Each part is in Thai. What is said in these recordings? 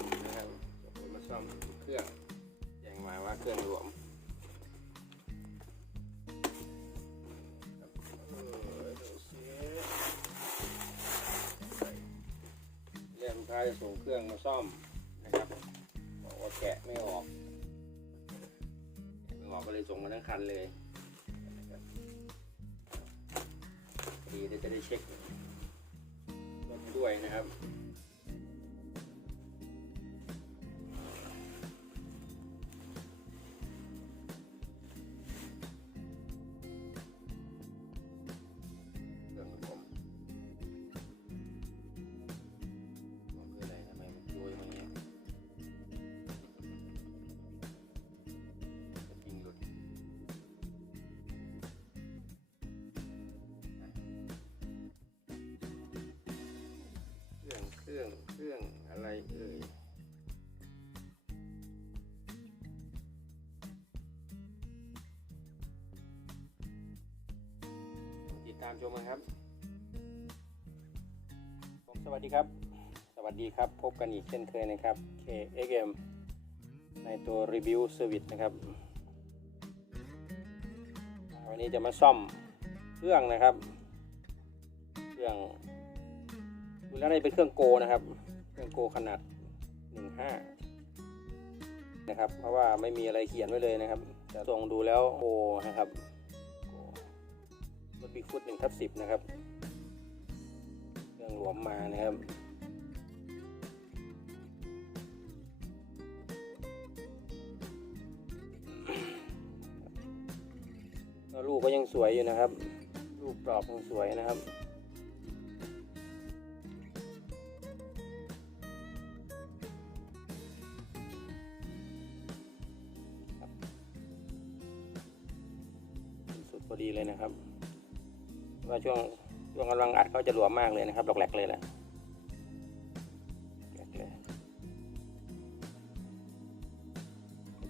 มนะครับมาซ่อมเครื่องแจ้งมาว่าเครื่องหลวมเรียกลูกค้าจะส่งเครื่องมาซ่อมนะครับบอกว่าแกะไม่ออกก็เลยส่งมาทั้งคันเลยดีจะได้เช็ครถด้วยนะครับเครื่องผมคืออะไรทำไมมันโยยมาอย่างนี้เครื่องอะไรเอ่ยติดตามชมกันครับสวัสดีครับพบกันอีกเช่นเคยนะครับ KXM ในตัวรีวิวเซอร์วิสนะครับวันนี้จะมาซ่อมเครื่องนะครับเครื่องดูแล้วนี่เป็นเครื่องโกนะครับเครื่องโกขนาด 1.5 นะครับเพราะว่าไม่มีอะไรเขียนไว้เลยนะครับจะส่งดูแล้วโกนะครับรถบิ๊กฟุต 1/10 นะครับเครื่องหลวมมานะครับแล้วลูกก็ยังสวยอยู่นะครับลูกปลอกยังสวยนะครับพอดีเลยนะครับว่าช่วงกำลังอัดเขาจะหลวมมากเลยนะครับหลอกแหลกเลยแหละ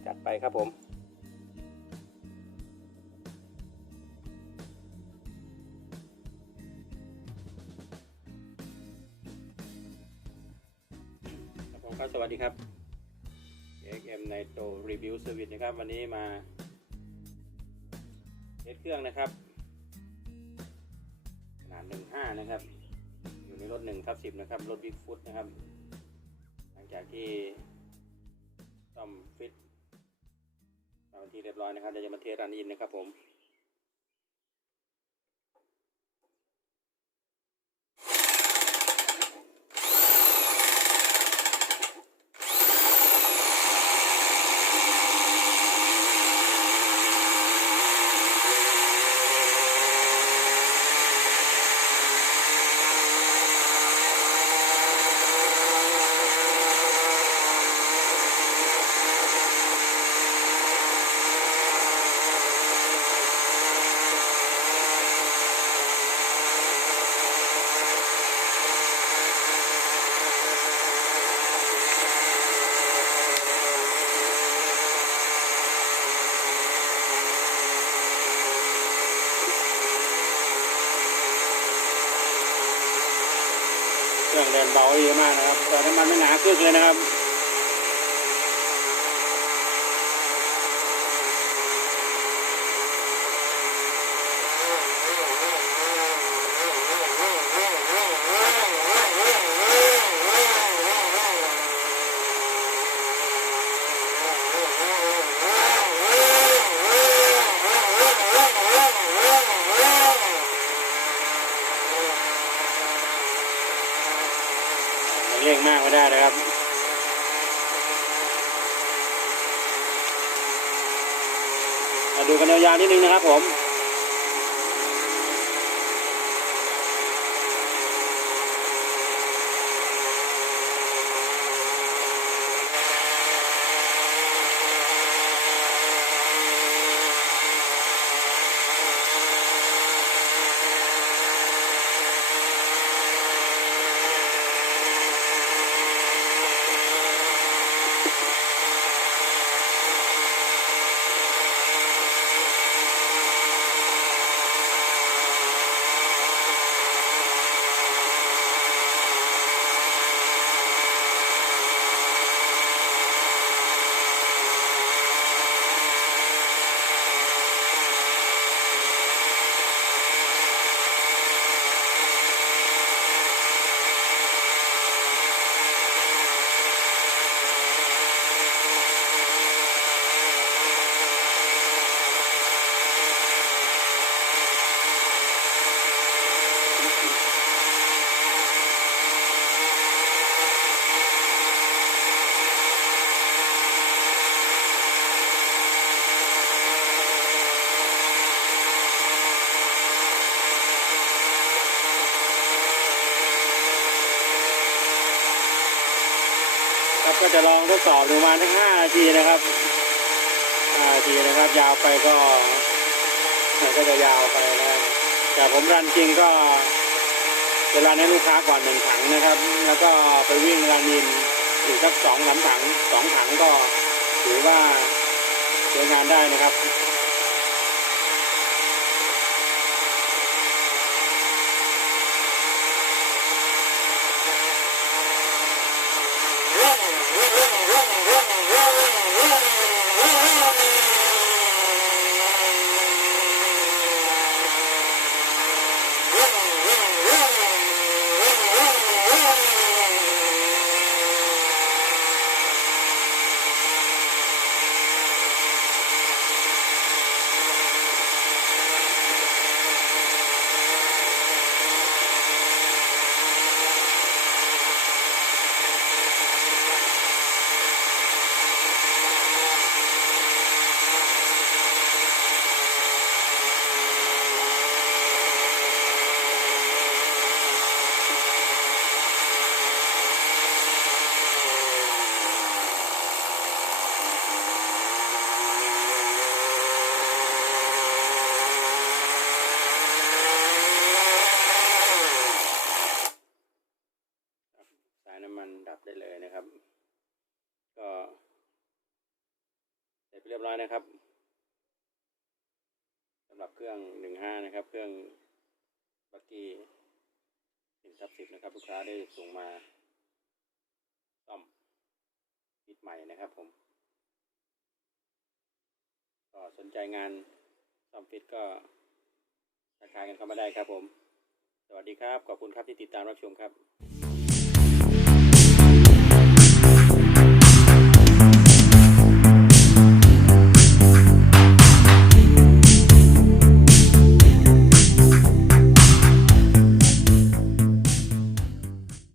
จัดไปครับผมครับสวัสดีครับ KXM ในโตรีวิวเซอร์วิสนะครับวันนี้มาเครื่องนะครับขนาด 1.5 นะครับอยู่ในรถ 1/10 นะครับรถบิ๊กฟุตนะครับหลังจากที่ซ่อมฟิตมาเป็นที่เรียบร้อยนะครับเดี๋ยวจะมาเทสรันอินนะครับผมเครื่องแรงเบาเยอะมากนะครับแต่น้ำมันไม่หนาขึ้นเลยนะครับเร่งมากไม่ได้นะครับมาดูกันยาวๆนิดนึงนะครับผม ก็จะลองทดสอบประมาณทั้ง5 นาทีนะครับ5 นาทีนะครับยาวไปก็จะยาวไปนะครับแต่ผมรันจริงก็จะรันให้ลูกค้าก่อน1 ถังนะครับแล้วก็ไปวิ่งรันอินอีกสัก2-3 ถัง2 ถังก็ถือว่าใช้งานได้นะครับน้ำมันดับได้เลยนะครับก็เสร็จเรียบร้อยนะครับสำหรับเครื่อง15นะครับเครื่องบักกี้1/10นะครับลูกค้าได้ส่งมาซ่อมฟิตใหม่นะครับผมก็สนใจงานซ่อมฟิตก็ทักทายกันเข้ามาได้ครับผมสวัสดีครับขอบคุณครับที่ติดตามรับชมครับ